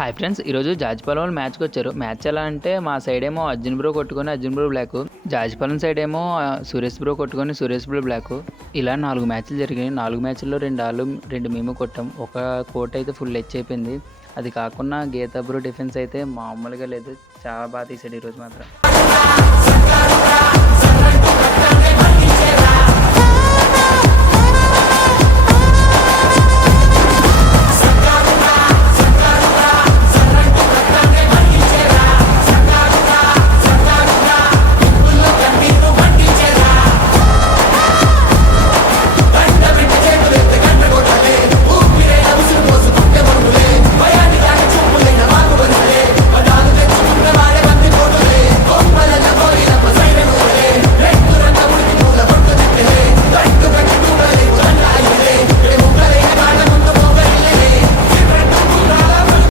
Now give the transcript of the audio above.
Hi friends, ఈరోజు జాజిపాలెం వాళ్ళు మ్యాచ్కి వచ్చారు. మ్యాచ్ ఎలా అంటే మా సైడ్ ఏమో అర్జున్ బ్రో కొట్టుకొని అర్జున్ బ్రో బ్లాక్, జాజిపాలెం సైడ్ ఏమో సురేష్ బ్రో కొట్టుకొని సురేష్ బ్రో బ్లాక్. ఇలా 4 మ్యాచ్లు జరిగాయి. 4 మ్యాచ్ల్లో 2 వాళ్ళు 2 మేము కొట్టాం. ఒక కోట్ అయితే ఫుల్ హెచ్ అయిపోయింది. అది కాకుండా గీతా బ్రో డిఫెన్స్ అయితే మామూలుగా లేదు, చాలా బాగా తీసాడు ఈరోజు మాత్రం.